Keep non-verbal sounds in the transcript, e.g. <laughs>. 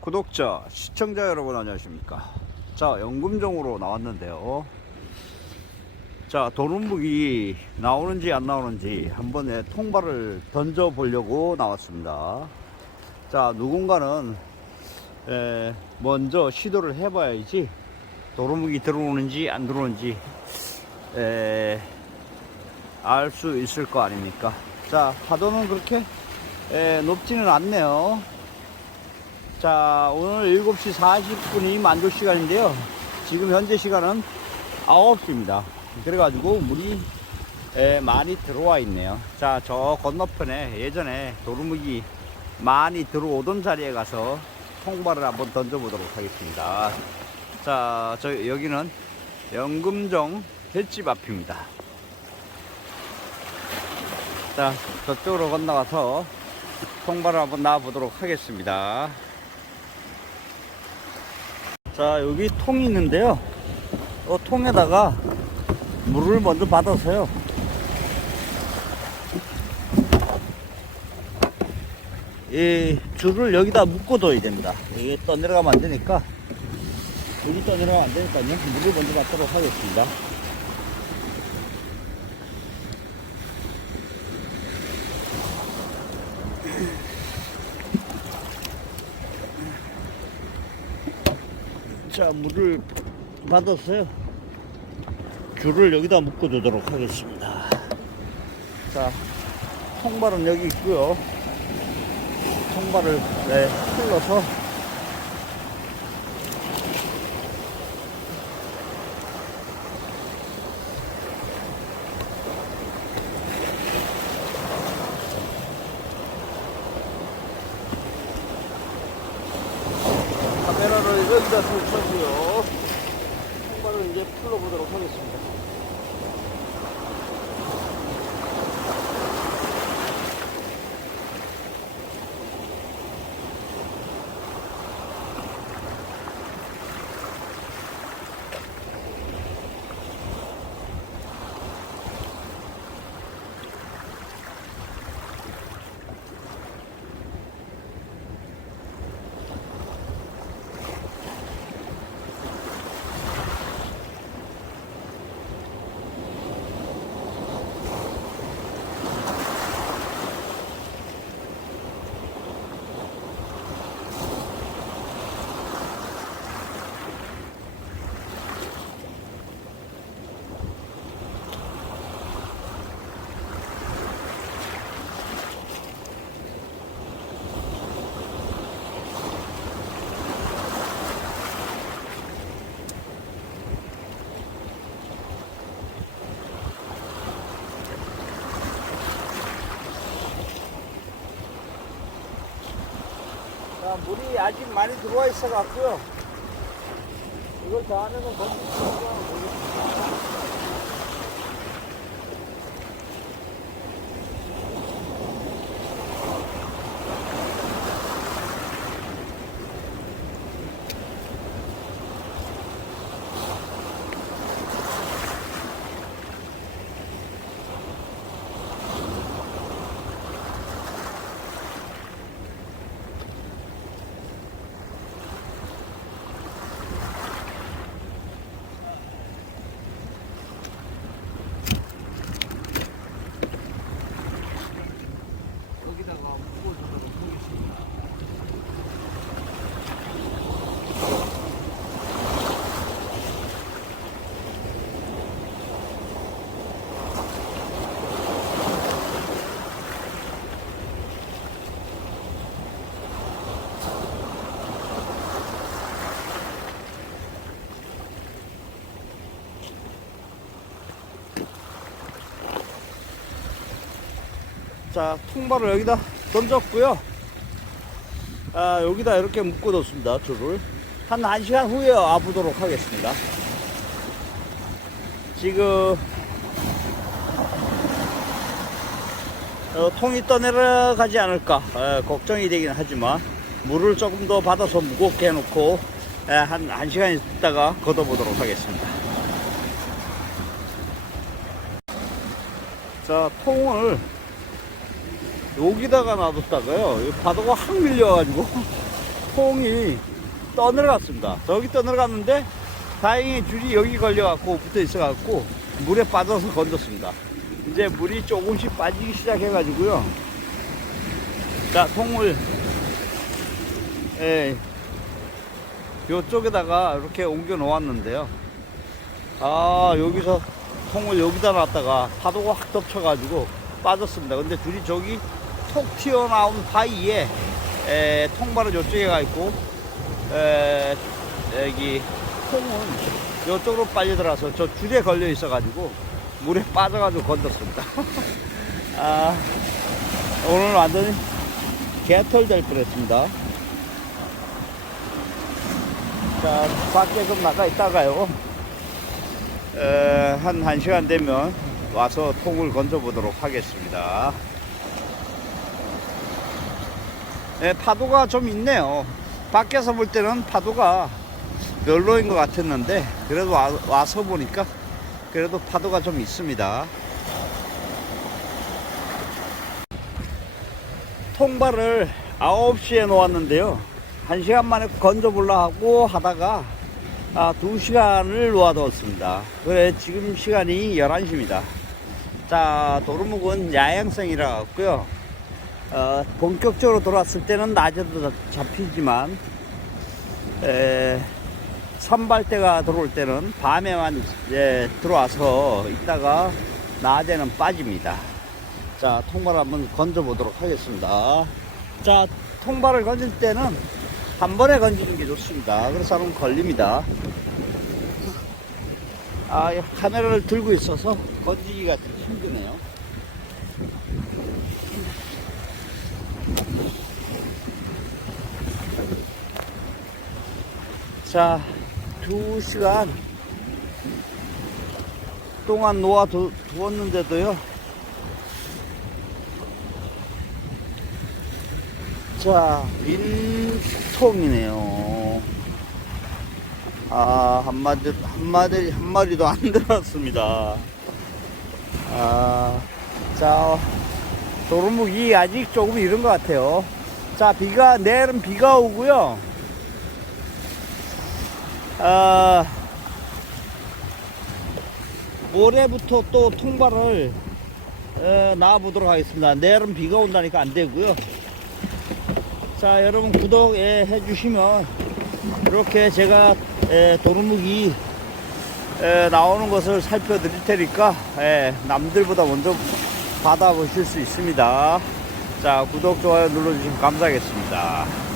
구독자, 시청자 여러분 안녕하십니까. 자, 연금정으로 나왔는데요. 자, 도루묵이 나오는지 안 나오는지 한 번에 통발을 던져 보려고 나왔습니다. 자, 누군가는 에, 먼저 시도를 해봐야지 도루묵이 들어오는지 안 들어오는지 알 수 있을 거 아닙니까? 자, 파도는 그렇게 에, 높지는 않네요. 자, 오늘 7시 40분이 만조 시간인데요. 지금 현재 시간은 9시입니다. 그래가지고 물이 에, 많이 들어와 있네요. 자, 저 건너편에 예전에 도루묵이 많이 들어오던 자리에 가서 통발을 한번 던져보도록 하겠습니다. 자, 저 여기는 연금정 횟집 앞입니다. 자, 저쪽으로 건너가서 통발을 한번 놔보도록 하겠습니다. 자, 여기 통이 있는데요. 어, 통에다가 물을 먼저 받아서요. 이 줄을 여기다 묶어둬야 됩니다. 이게 떠내려가면 안 되니까, 물이 떠내려가면 안 되니까요. 물을 먼저 받도록 하겠습니다. 자, 물을 받았어요. 줄을 여기다 묶어 두도록 하겠습니다. 자, 통발은 여기 있고요. 통발을 네, 풀러서 카메라를 여기다 설치하고요. 통발을 이제 풀어보도록 하겠습니다. 자, 물이 아직 많이 들어와 있어 갖고요. 이걸 더 하면은 먼지 들어가. 여기다가 묶어주도록 하겠습니다. 자, 통발을 여기다 던졌고요. 아, 여기다 이렇게 묶어 뒀습니다, 줄을. 한 1시간 후에 와보도록 하겠습니다. 지금, 어, 통이 떠내려가지 않을까, 에, 걱정이 되긴 하지만, 물을 조금 더 받아서 무겁게 해놓고, 에, 한 1시간 있다가 걷어보도록 하겠습니다. 자, 통을 여기다가 놔뒀다가요. 이 파도가 확 밀려가지고 <laughs> 통이 떠내려갔습니다. 저기 떠내려갔는데 다행히 줄이 여기 걸려갖고 붙어 있어갖고 물에 빠져서 건졌습니다. 이제 물이 조금씩 빠지기 시작해가지고요. 자, 통을 예, 요쪽에다가 이렇게 옮겨 놓았는데요. 아, 여기서 통을 여기다 놨다가 파도가 확 덮쳐가지고 빠졌습니다. 근데 줄이 저기 톡 튀어나온 바위에 에, 통발은 요쪽에 가 있고 에, 여기 통은 요쪽으로 빨리 들어서 저 줄에 걸려 있어 가지고 물에 빠져가지고 건졌습니다. <laughs> 아, 오늘 완전히 개털 될 뻔했습니다. 자, 밖에 좀 나가 있다가요. 에, 한 1시간 되면 와서 통을 건져 보도록 하겠습니다. 네, 파도가 좀 있네요. 밖에서 볼 때는 파도가 별로인 것 같았는데, 그래도 와, 와서 보니까 그래도 파도가 좀 있습니다. 통발을 9시에 놓았는데요. 1시간 만에 건져보려 하고 하다가 아, 2시간을 놓아두었습니다. 그래, 지금 시간이 11시입니다. 자, 도루묵은 야행성이라 갖고요. 어, 본격적으로 들어왔을 때는 낮에도 잡- 잡히지만, 에, 선발대가 들어올 때는 밤에만 예, 들어와서 있다가 낮에는 빠집니다. 자, 통발 한번 건져 보도록 하겠습니다. 자, 통발을 건질 때는 한 번에 건지는 게 좋습니다. 그래서 하면 걸립니다. 아, 이 카메라를 들고 있어서 건지기가 좀 힘드네요. 자, 두 시간 동안 놓아 두, 두었는데도요. 자, 빈통이네요. 아, 한 마리, 한 마리, 한 마리도 안 들었습니다. 아, 자, 도루묵이 아직 조금 이른 것 같아요. 자, 비가, 내일은 비가 오고요. 아, 모레부터 또 통발을 어, 나와보도록 하겠습니다. 내일은 비가 온다니까 안 되고요. 자, 여러분 구독 예, 해주시면 이렇게 제가 예, 도루묵이 예, 나오는 것을 살펴드릴 테니까 예, 남들보다 먼저 받아보실 수 있습니다. 자, 구독, 좋아요 눌러주시면 감사하겠습니다.